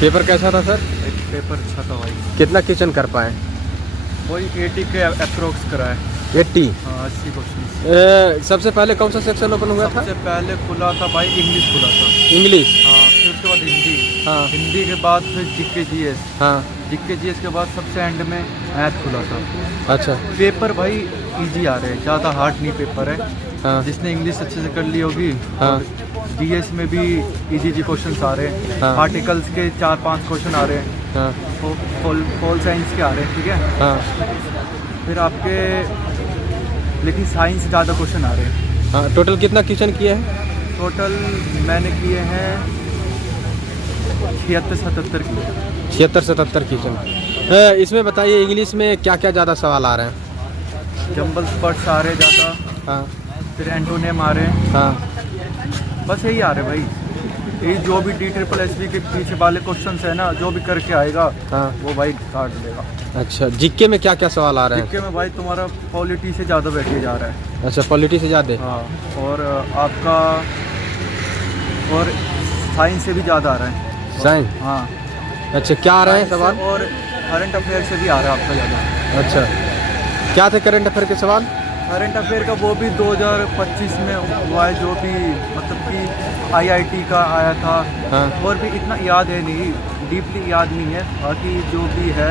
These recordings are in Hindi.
पेपर कैसा था सर? पेपर अच्छा था भाई। कितना क्वेश्चन कर पाए? वही 80 के अप्रोक्स करा है। 80? हाँ 80 क्वेश्चन। सबसे पहले कौन सा सेक्शन ओपन हुआ था? सबसे पहले खुला था भाई इंग्लिश खुला था। इंग्लिश? हाँ, फिर उसके बाद हिंदी। हाँ। हिंदी के बाद फिर जीके जीएस। हाँ। जीके जीएस के बाद सबसे एंड में मैथ खुला था। अच्छा। पेपर भाई इजी आ रहे हैं, ज़्यादा हार्ड नहीं पेपर है। हाँ। जिसने इंग्लिश अच्छे से कर ली होगी। हाँ। जीएस में भी इजी क्वेश्चन आ रहे हैं। हाँ। आर्टिकल्स के 4-5 क्वेश्चन आ रहे हैं। हाँ। पोल साइंस के आ रहे हैं, ठीक है। हाँ। फिर आपके लेकिन साइंस से ज़्यादा क्वेश्चन आ रहे हैं। हाँ। टोटल कितना क्वेश्चन किए हैं? टोटल मैंने किए हैं 76-77 किए। 76-77 क्वेश्चन। इसमें बताइए इंग्लिश में क्या क्या ज़्यादा सवाल आ रहे हैं? जंबल स्पॉट्स आ रहे हैं ज़्यादा। हाँ। फिर एंटोनियम आ रहे हैं। हाँ। बस यही आ रहे हैं भाई। ये जो भी DSSS के पीछे वाले क्वेश्चंस है ना, जो भी करके आएगा हाँ। वो भाई काट देगा। अच्छा, जीके में क्या क्या सवाल आ रहे हैं? जीके में भाई तुम्हारा पॉलिटी से ज़्यादा बैठे जा रहा है। अच्छा, पॉलिटी से ज़्यादा? हाँ। और आपका और साइंस से भी ज़्यादा आ रहा है। साइंस? हाँ। अच्छा, क्या आ रहे हैं सवाल? और करंट अफेयर से भी आ रहा है आपका ज़्यादा। अच्छा, क्या थे करंट अफेयर के सवाल? करंट अफेयर का वो भी 2025 में हुआ है, जो भी मतलब कि IIT का आया था। हाँ। और भी इतना याद है नहीं, डीपली याद नहीं है। बाकी जो भी है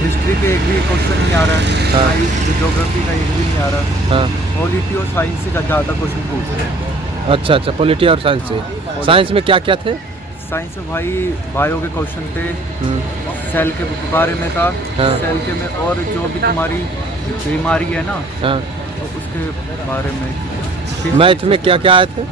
हिस्ट्री के एक भी क्वेश्चन नहीं आ रहा है। हाँ। ज्योग्राफी का एक भी नहीं आ रहा है। हाँ। पॉलिटी और साइंस से ज़्यादा क्वेश्चन पूछ रहे हैं। अच्छा अच्छा, पॉलिटी और साइंस से। साइंस में क्या क्या थे? साइंस में भाई बायो के क्वेश्चन थे। सेल के बारे में था। हाँ। सेल के में और जो भी तुम्हारी बीमारी है ना, हाँ। तो उसके बारे में। मैथ में क्या क्या आए थे?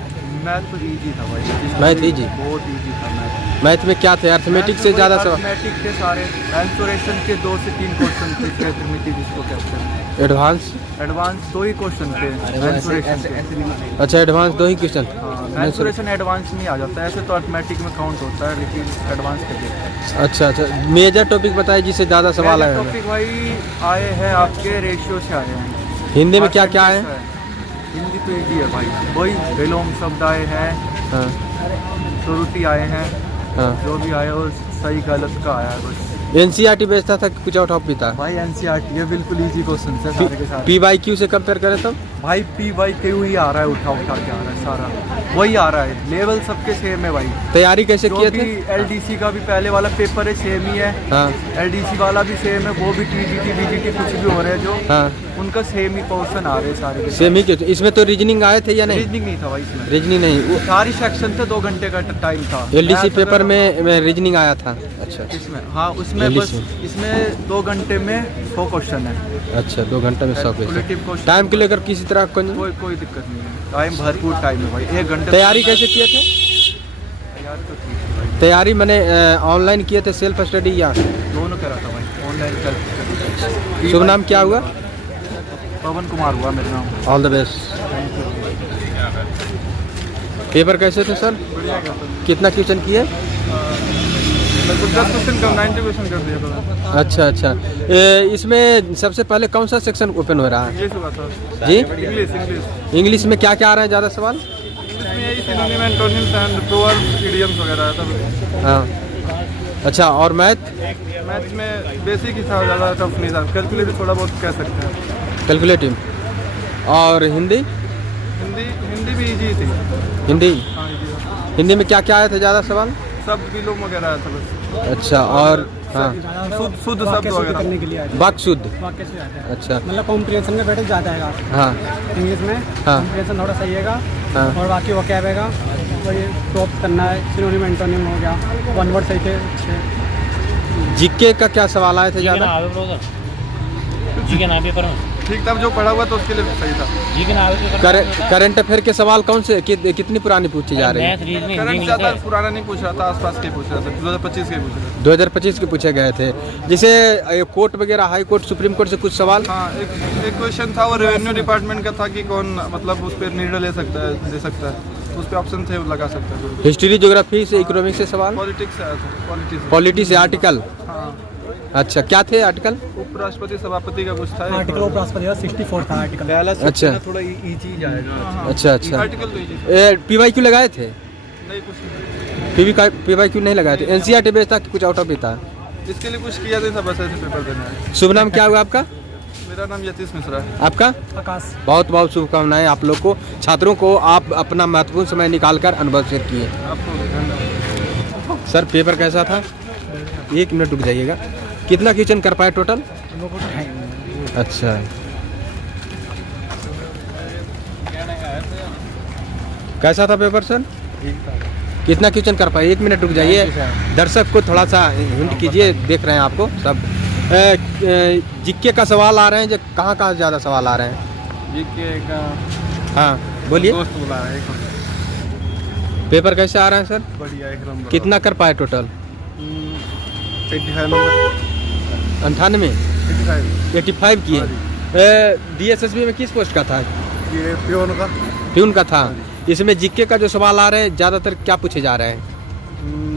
मैथ तो इजी था भाई। Math easy? बहुत इजी था मैथ। मैथ में क्या थे? अर्थमेटिक से ज़्यादा सवाल? अर्थमेटिक के सारे मेंसुरेशन के 2 से 3 क्वेश्चन थे। अर्थमेटिक जिसको कहते हैं। एडवांस? एडवांस 2 ही क्वेश्चन थे मेंसुरेशन के। अच्छा, एडवांस 2 ही क्वेश्चन? मेंसुरेशन एडवांस में आ जाता है। ऐसे तो अर्थमेटिक में काउंट होता है, लेकिन एडवांस के लिए। अच्छा अच्छा, मेजर टॉपिक बताइए जिससे ज़्यादा सवाल आए हैं। टॉपिक भाई आए हैं आपके रेशियो से आए हैं। हिंदी में क्या क्या है? हिंदी तो इजी है भाई। वही विलोम शब्द आए हैं। हाँ। त्रुटि आए हैं। हाँ। जो भी आया वो सही गलत का आया है बस। NCERT बेचता था कि कुछ और टॉपिक था? भाई NCERT ये बिल्कुल इजी क्वेश्चन है सारे के सारे। PYQ से कंपेयर करें तब? भाई PYQ ही आ रहा है, उठा के आ रहा है सारा। वही आ रहा है, लेवल सबके सेम है भाई। तैयारी कैसे किए थे? LDC का भी पहले वाला पेपर है, सेम ही है। हाँ। LDC वाला भी सेम है। वो भी TGT VGT कुछ भी हो रहे हैं जो, हाँ, उनका सेम ही पोर्शन आ रहे हैं सारे के सेम ही क्यों? इसमें तो रीजनिंग आए थे या नहीं? रीजनिंग नहीं था भाई इसमें। रीजनिंग नहीं, वो सारी सेक्शन थे, 2 घंटे का टाइम था। LDC पेपर में रीजनिंग आया था? अच्छा। इसमें हाँ, उसमें बस इसमें 2 घंटे में 100 क्वेश्चन है। अच्छा, 2 घंटे में 100 क्वेश्चन। क्वेश्चन टाइम को लेकर किसी तरह कोई दिक्कत नहीं है। टाइम भरपूर टाइम है भाई, 1 घंटे। तैयारी कैसे किए थे? तैयारी तो ठीक है भाई। तैयारी मैंने ऑनलाइन किए थे, सेल्फ स्टडी या दोनों करा था भाई, ऑनलाइन कर। शुभ नाम क्या हुआ? पवन कुमार हुआ मेरा नाम। All the best. पेपर कैसे थे सर? कितना क्वेश्चन किए? 10 क्वेश्चन का 90 क्वेश्चन कर दिया था। अच्छा अच्छा, इसमें सबसे पहले कौन सा सेक्शन ओपन हो रहा है? इंग्लिश हुआ था जी? इंग्लिश। इंग्लिश में क्या क्या आ रहा है ज़्यादा सवाल? इसमें यही synonym, antonyms and proverbs, idioms वगैरह आया था। हाँ। अच्छा, और मैथ? मैथ में बेसिक ही था, ज़्यादा टफ नहीं था। कैलकुलेटिव थोड़ा बहुत कह सकते हैं। कैलकुलेटिव। और हिंदी? हिंदी भी इजी थी। हिंदी? हाँ इजी। हिंदी में क्या क्या आया था ज़्यादा सवाल? सब विलोम वगैरह आया था बस। अच्छा, और हाँ, शुद्ध शब्द वगैरह करने के लिए आया वाक्य शुद्ध? वाक्य से आता है। अच्छा। मतलब कॉम्प्रिहेंशन में बैठे ज़्यादा आएगा हाँ। इंग्लिश में। हाँ। कॉम्प्रिहेंशन थोड़ा सही है। हाँ। और बाकी वो क्या आएगा, वही टॉप करना है। सिनोनिम एंटोनिम हो गया, 1 वर्ड सही थे। जीके का क्या सवाल आए थे ज़्यादा? जी के नाम पेपर में ठीक था, जो पढ़ा हुआ तो उसके लिए सही था। जी के नाम पेपर करंट अफेयर के सवाल कौन से कितनी पुरानी पूछी जा रही है? मैथ, रीजनिंग, करंट इंग्लिश ज़्यादा है। पुराना नहीं पूछ रहा था, आसपास के पूछ रहा था। 2025 के पूछ रहा था। 2025 के पूछे गए थे। जैसे कोर्ट वगैरह, हाई कोर्ट, सुप्रीम कोर्ट से कुछ सवाल? हाँ, एक क्वेश्चन था वो रेवेन्यू डिपार्टमेंट का था कि कौन मतलब उस पर निर्णय ले सकता है, दे सकता है। उस पर ऑप्शन थे, वो लगा सकता है। हिस्ट्री, ज्योग्राफी से, इकोनॉमिक्स से सवाल? पॉलिटिक्स से आया था। पॉलिटी से आर्टिकल? हाँ। अच्छा, क्या थे आर्टिकल? उपराष्ट्रपति सभापति का कुछ था। आर्टिकल उपराष्ट्रपति का 64 था आर्टिकल। अच्छा। थोड़ा इजी जाएगा। अच्छा अच्छा। आर्टिकल तो इजी। PYQ लगाए थे? नहीं, कुछ नहीं। PYQ नहीं लगाए थे, NCERT बेस्ड था कि कुछ आउट ऑफ भी था? इसके लिए कुछ किया नहीं था, बस ऐसे पेपर देना है। शुभ नाम क्या हुआ आपका? मेरा नाम यतीश मिश्रा है। आपका? आकाश। बहुत बहुत शुभकामनाएं आप लोग को, छात्रों को। आप अपना महत्वपूर्ण समय निकालकर अनुभव शेयर किए। आपको धन्यवाद। सर पेपर कैसा था? 1 मिनट रुक जाइएगा। कितना क्वेश्चन कर पाए टोटल? अच्छा, कैसा था पेपर सर? कितना क्वेश्चन कर पाए? 1 मिनट रुक जाइए, दर्शक को थोड़ा सा हिंट कीजिए, देख रहे हैं आपको सब। जीके का सवाल आ रहे हैं, जो कहाँ कहाँ ज़्यादा सवाल आ रहे हैं? जीके का हाँ बोलिए। दोस्त बुला रहा है। पेपर कैसे आ रहे हैं सर? बढ़िया, एक नंबर। कितना कर पाए टोटल? 85 नंबर। 98? 85 किए। हाँ DSSB में किस पोस्ट का था? ये पियोन का। प्यून का था। इसमें जीके का जो सवाल आ रहे हैं ज़्यादातर क्या पूछे जा रहे हैं?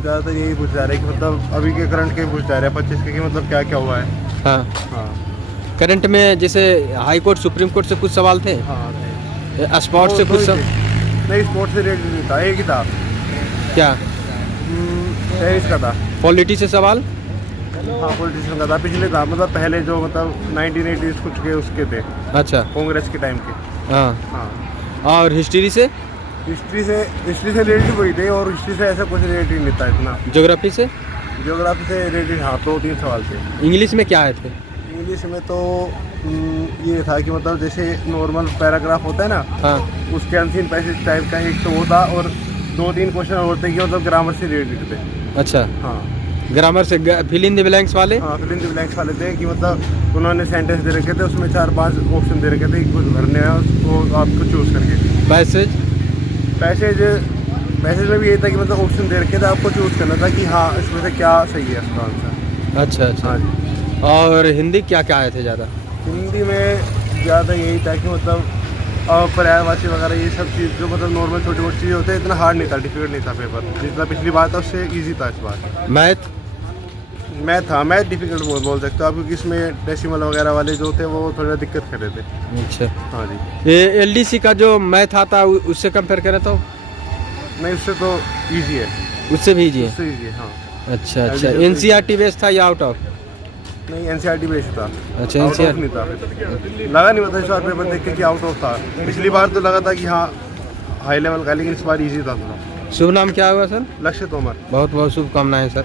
ज़्यादातर यही पूछ जा रहे हैं कि मतलब अभी के करंट के पूछ जा रहे हैं 25 के, कि मतलब क्या क्या हुआ है। हाँ, हाँ करंट में जैसे हाई कोर्ट सुप्रीम कोर्ट से कुछ सवाल थे, हाँ। स्पॉट से कुछ सब? नहीं, स्पोर्ट्स से रिलेटेड नहीं था, एक ही था। क्या टेनिस का था। पॉलिटी से सवाल? हाँ, पॉलिटिशियन का था, पिछले था, मतलब पहले जो मतलब 1980s कुछ के उसके थे, अच्छा, कांग्रेस के टाइम के। हाँ। हाँ, और हिस्ट्री से? हिस्ट्री से रिलेटेड हुई थी, और हिस्ट्री से ऐसा कुछ रिलेटेड नहीं था इतना। ज्योग्राफी से? ज्योग्राफी से रिलेटेड हाँ 2-3 सवाल थे। इंग्लिश में क्या आए थे? इंग्लिश में तो ये था कि मतलब जैसे नॉर्मल पैराग्राफ होता है ना, हाँ, उसके अनसीन पैसेज टाइप का एक तो वो था, और 2-3 क्वेश्चन होते कि मतलब ग्रामर से रिलेटेड थे। अच्छा, हाँ ग्रामर से फिल इन द ब्लैंक्स वाले? हाँ, फिल इन द ब्लैंक्स वाले थे कि मतलब उन्होंने सेंटेंस दे रखे थे, उसमें 4-5 ऑप्शन दे रखे थे कि कुछ भरने हैं, वो आपको चूज़ करके। पैसेज में भी यही था कि मतलब ऑप्शन दे रखे थे, आपको चूज़ करना था कि हाँ इसमें से क्या सही है इसका आंसर। अच्छा अच्छा। हाँ जी। और हिंदी क्या क्या आए थे ज़्यादा? हिंदी में ज़्यादा यही था कि मतलब पर्यायवाची वगैरह ये सब चीज़ जो मतलब नॉर्मल छोटी मोटी चीज़ें होते हैं, इतना हार्ड नहीं था, डिफिकल्ट नहीं था पेपर, जितना पिछली बार था उससे ईजी था इस बार। मैथ डिफिकल्ट बोल सकते हो आप, क्योंकि इसमें डेसिमल वगैरह वाले जो थे वो थोड़ा दिक्कत कर रहे थे। अच्छा, हाँ जी। ये LDC का जो मैथ आता है उससे कंपेयर करें तो? नहीं, उससे तो ईजी है। उससे भी ईजी है? उससे ईजी है, हाँ। अच्छा अच्छा। LDC NCERT बेस्ड था या आउट ऑफ? नहीं, NCERT बेस्ड था। अच्छा, आउट ऑफ NCERT नहीं था, लगा नहीं पता इस बार पेपर देख के कि आउट ऑफ था। पिछली बार तो लगा था कि हाँ हाई लेवल का, लेकिन इस बार ईजी था थोड़ा। शुभ नाम क्या हुआ सर? लक्ष्य तोमर। बहुत बहुत शुभकामनाएं सर।